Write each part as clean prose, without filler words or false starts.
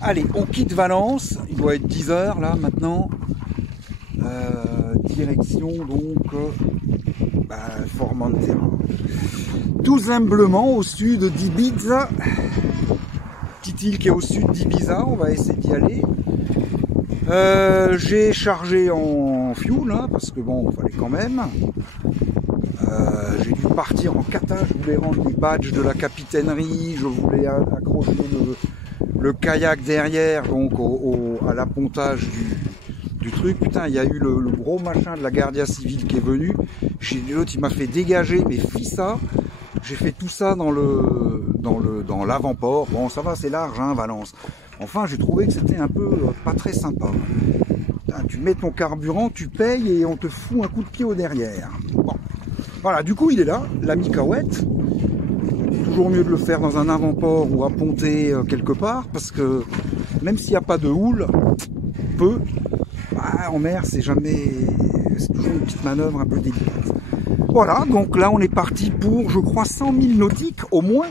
Allez, on quitte Valence, il doit être 10 h là maintenant. Direction donc Formentera. Tout simplement au sud d'Ibiza. Petite île qui est au sud d'Ibiza, on va essayer d'y aller. J'ai chargé en fuel, hein, parce que bon, il fallait quand même. J'ai dû partir en kata, je voulais rendre les badges de la capitainerie, je voulais accrocher le kayak derrière, donc à l'appontage du truc. Putain, il y a eu le gros machin de la Guardia Civile qui est venu. J'ai l'autre, il m'a fait dégager, mais ça. J'ai fait tout ça dans l'avant-port. Bon, ça va, c'est large, hein, Valence. Enfin, j'ai trouvé que c'était un peu pas très sympa. Putain, tu mets ton carburant, tu payes et on te fout un coup de pied au derrière. Bon, voilà. Du coup, il est là, l'ami Cahouette. Toujours mieux de le faire dans un avant-port ou à ponter quelque part, parce que même s'il n'y a pas de houle, en mer, c'est toujours une petite manœuvre un peu délicate. Voilà, donc là on est parti pour, je crois, 100 000 nautiques au moins.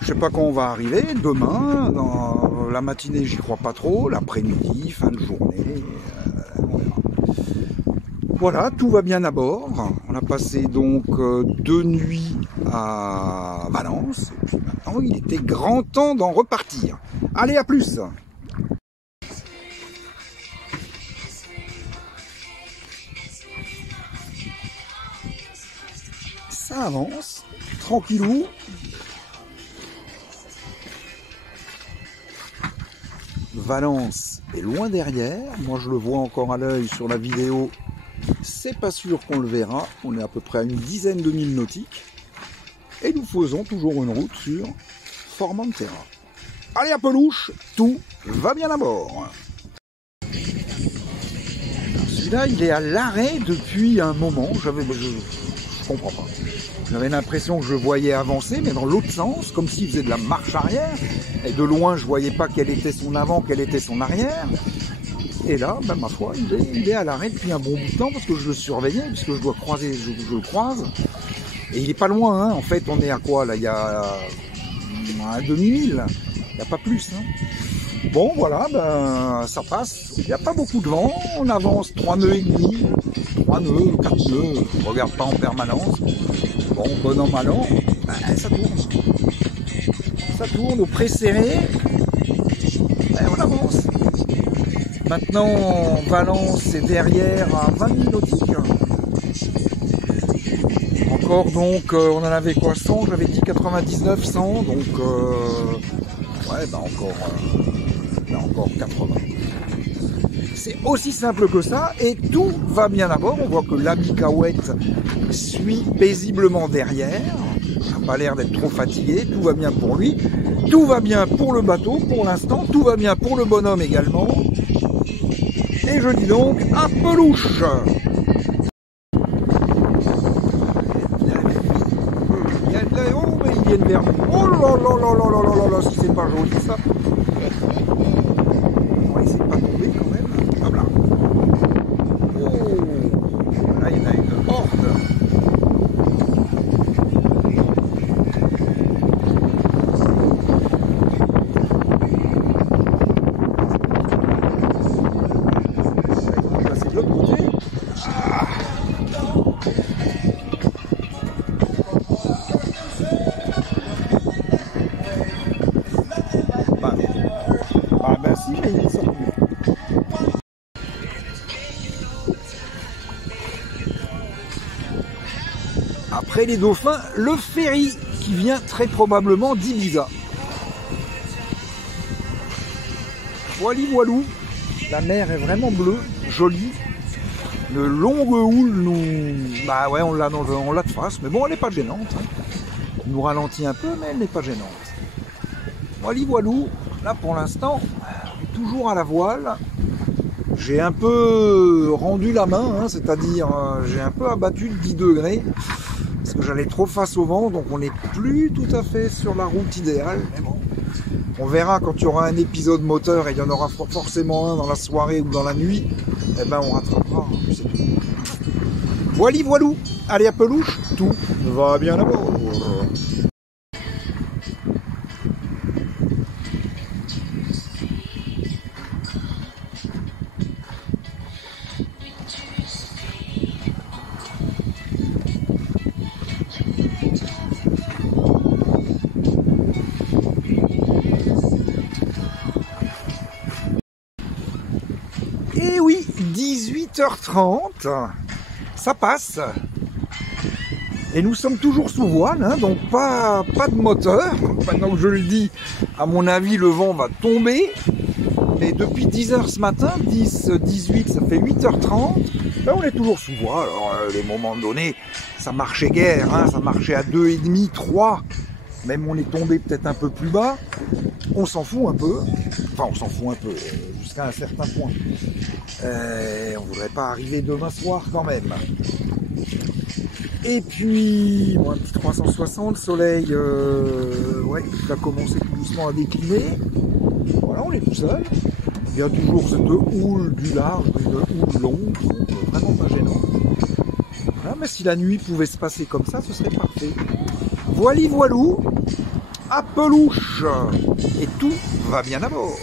Je sais pas quand on va arriver, demain, dans la matinée j'y crois pas trop, l'après-midi, fin de journée, on verra. Voilà, tout va bien à bord. On a passé donc 2 nuits à Valence, et puis maintenant il était grand temps d'en repartir. Allez, à plus! Ça avance, tranquillou. Valence est loin derrière. Moi, je le vois encore à l'œil sur la vidéo. C'est pas sûr qu'on le verra. On est à peu près à une dizaine de milles nautiques. Et nous faisons toujours une route sur Formentera. Allez, à pelouche, tout va bien à bord. Celui-là, il est à l'arrêt depuis un moment. Je comprends pas. J'avais l'impression que je voyais avancer, mais dans l'autre sens, comme s'il faisait de la marche arrière. Et de loin, je voyais pas quel était son avant, quel était son arrière. Et là, ben, ma foi, il est à l'arrêt depuis un bon bout de temps, parce que je le surveillais, puisque je dois croiser, je le croise. Et il est pas loin, hein. En fait, on est à quoi, là? Il y a un demi-mille. Il n'y a pas plus, hein. Bon, voilà, ben, ça passe. Il n'y a pas beaucoup de vent. On avance 3 nœuds et demi, 3 nœuds, 4 nœuds. Je regarde pas en permanence. Bon, bon an, mal an, ben, ça tourne. Ça tourne au pré serré. Ben, on avance. Maintenant, Valence est derrière à 20 000 nautiques. Encore donc, on en avait quoi, 100? J'avais dit 99, 100. Donc, ouais, ben encore 80. C'est aussi simple que ça et tout va bien à bord. On voit que l'ami Cahouette suit paisiblement derrière. Il n'a pas l'air d'être trop fatigué. Tout va bien pour lui. Tout va bien pour le bateau pour l'instant. Tout va bien pour le bonhomme également. Et je dis donc à pelouche. Oh, mais ils viennent vers nous. Oh là là là là là là là, si c'est pas joli ça. On va essayer de pas tomber quand même. Hop là. Oh, là il y en a une horde. On va passer de l'autre côté. Ah. Ben si, mais il sort plus. Après les dauphins, le ferry qui vient très probablement d'Ibiza. Voili voilou, la mer est vraiment bleue, jolie. Le longue houle nous... Bah ouais, on l'a de face, mais bon, elle n'est pas gênante. Hein. Elle nous ralentit un peu, mais elle n'est pas gênante. Voili voilou, là pour l'instant, toujours à la voile. J'ai un peu rendu la main, hein, c'est-à-dire j'ai un peu abattu de 10 degrés parce que j'allais trop face au vent, donc on n'est plus tout à fait sur la route idéale. Mais bon, on verra quand il y aura un épisode moteur et il y en aura forcément un dans la soirée ou dans la nuit. Eh ben on rattrapera, c'est tout. Voili voilou, allez à pelouche, tout va bien à bord. 8h30, ça passe. Et nous sommes toujours sous voile, hein, donc pas de moteur. Maintenant que je le dis, à mon avis, le vent va tomber. Mais depuis 10h ce matin, 10, 18, ça fait 8h30, ben on est toujours sous voile. Alors, les moments donnés, ça marchait guère, hein, ça marchait à 2,5, 3. Même on est tombé peut-être un peu plus bas. On s'en fout un peu. Enfin, on s'en fout un peu, jusqu'à un certain point. On voudrait pas arriver demain soir quand même. Et puis, bon, un petit 360, le soleil, ouais, il va commencer tout doucement à décliner. Voilà, on est tout seul. Il y a toujours cette houle du large, une houle longue, donc vraiment pas gênant. Voilà, mais si la nuit pouvait se passer comme ça, ce serait parfait. Voili voilou, à pelouche, et tout va bien à bord.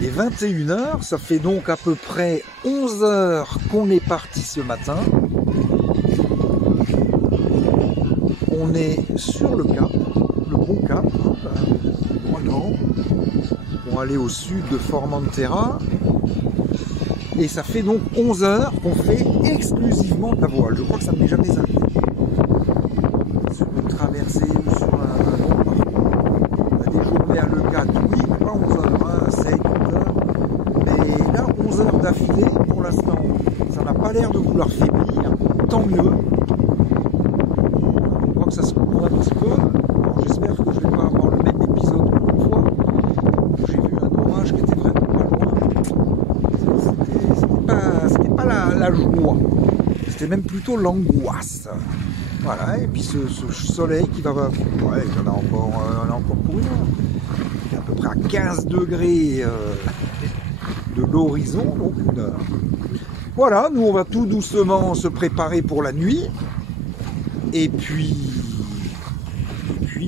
Il est 21h, ça fait donc à peu près 11h qu'on est parti ce matin. On est sur le cap, le bon cap, pour aller au sud de Formentera. Et ça fait donc 11 heures qu'on fait exclusivement de la voile. Je crois que ça ne m'est jamais arrivé. Sur une traversée ou sur un long parcours. On a des journées à Leucate, oui, pas 11 heures, hein, 7, 8 heures. Mais là, 11 heures d'affilée, pour l'instant, ça n'a pas l'air de vouloir faiblir. Tant mieux. On voit que ça se couvre un petit peu. J'espère que je ne vais pas avoir le même épisode qu'une fois. J'ai vu un orage qui était vraiment pas loin. C'était pas la joie. C'était même plutôt l'angoisse. Voilà, et puis ce soleil qui va... Ouais, il y en a encore pour une heure. Il est à peu près à 15 degrés de l'horizon, donc une heure. Voilà, nous on va tout doucement se préparer pour la nuit. Et puis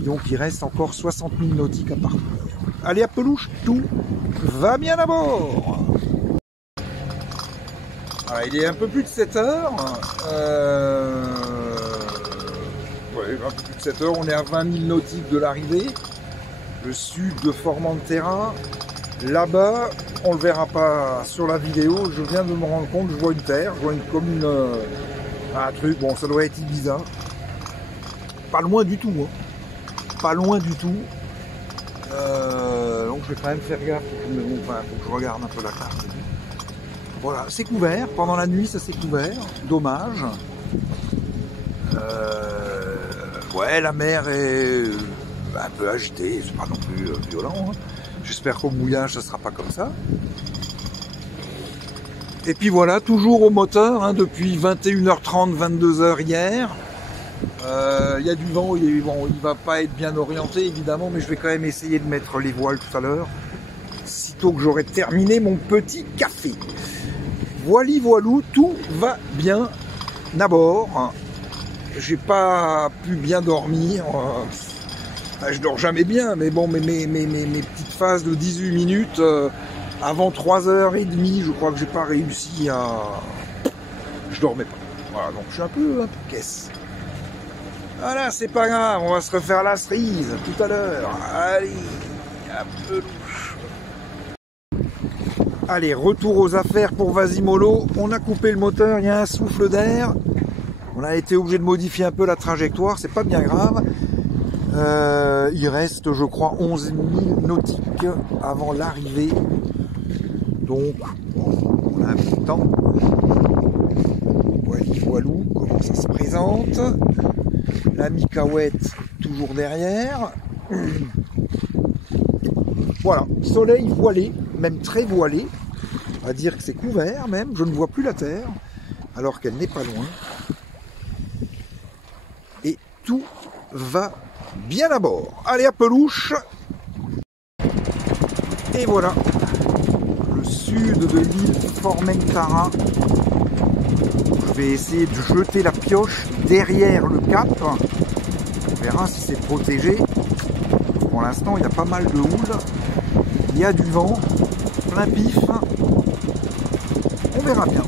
donc il reste encore 60 milles nautiques à parcourir. Allez à pelouche, tout va bien à bord. Voilà, il est un peu plus de 7 heures. Ouais, un peu plus de 7 heures, on est à 20 milles nautiques de l'arrivée. Le sud de Formentera. Là-bas, on le verra pas sur la vidéo, je viens de me rendre compte, je vois une terre, je vois un truc, bon ça doit être Ibiza. Pas loin du tout, hein. Pas loin du tout. Donc je vais quand même faire gaffe, faut que je regarde un peu la carte. Voilà, c'est couvert, pendant la nuit ça s'est couvert, dommage. Ouais, la mer est un peu agitée, c'est pas non plus violent. Hein. J'espère qu'au mouillage ça sera pas comme ça. Et puis voilà, toujours au moteur, hein, depuis 21h30, 22h hier. Il y a du vent, il va pas être bien orienté évidemment, mais je vais quand même essayer de mettre les voiles tout à l'heure, sitôt que j'aurai terminé mon petit café. Voili voilou, tout va bien à bord. J'ai pas pu bien dormir, je dors jamais bien, mais bon, mes petites phases de 18 minutes avant 3h30, je crois que j'ai pas réussi à... Je dormais pas. Voilà, donc je suis un peu caisse. Voilà, c'est pas grave, on va se refaire la cerise tout à l'heure. Allez, à pelouche. Allez, retour aux affaires pour Vasimolo. On a coupé le moteur, il y a un souffle d'air. On a été obligé de modifier un peu la trajectoire, c'est pas bien grave. Il reste, je crois, 11 000 nautiques avant l'arrivée. Donc, on a un peu de temps. Voilou, comment ça se présente. La Micaouette toujours derrière. Voilà, soleil voilé, même très voilé. On va dire que c'est couvert même, je ne vois plus la terre, alors qu'elle n'est pas loin. Et tout va bien à bord. Allez à pelouche. Et voilà, le sud de l'île Formentera. Je vais essayer de jeter la pioche derrière le cap. On verra si c'est protégé. Pour l'instant, il y a pas mal de houle. Il y a du vent, plein pif. On verra bien.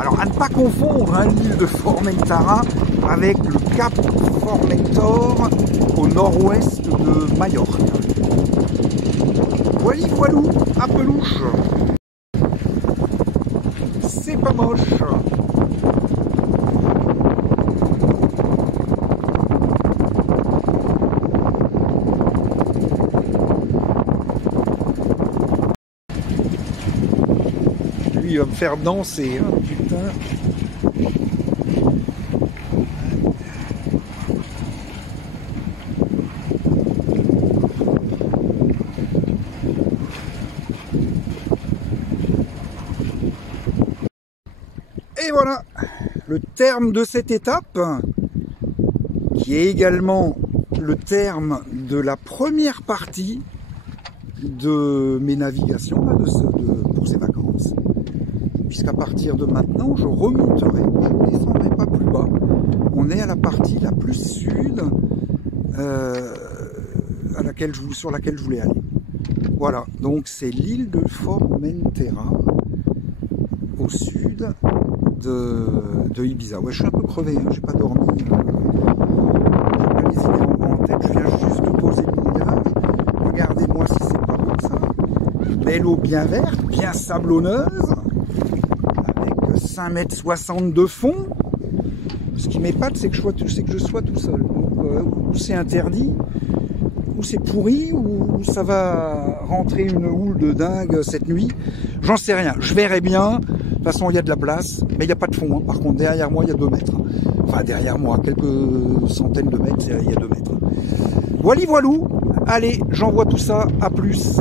Alors, à ne pas confondre l'île de Formentera avec le cap Formentor, au nord-ouest de Majorque. Voilà, voilou, à pelouche. C'est pas moche. Lui, il va me faire danser, hein, putain. Et voilà, le terme de cette étape, qui est également le terme de la première partie de mes navigations là, pour ces vacances. Puisqu'à partir de maintenant, je remonterai, je ne descendrai pas plus bas. On est à la partie la plus sud sur laquelle je voulais aller. Voilà, donc c'est l'île de Formentera, au sud de Ibiza. Ouais, je suis un peu crevé, hein, j'ai pas dormi. J'ai pas les idées en tête, je viens juste de poser le mouillage. Regardez-moi si c'est pas beau ça. Belle eau bien verte, bien sablonneuse, avec 5,60 m de fond. Ce qui m'épate, c'est que je sois tout seul. Donc, ou c'est interdit, ou c'est pourri, ou ça va rentrer une houle de dingue cette nuit. J'en sais rien, je verrai bien. De toute façon, il y a de la place, mais il n'y a pas de fond. Hein. Par contre, derrière moi, il y a 2 mètres. Enfin, derrière moi, quelques centaines de mètres, il y a 2 mètres. Voilà, voilou. Allez, j'envoie tout ça. À plus.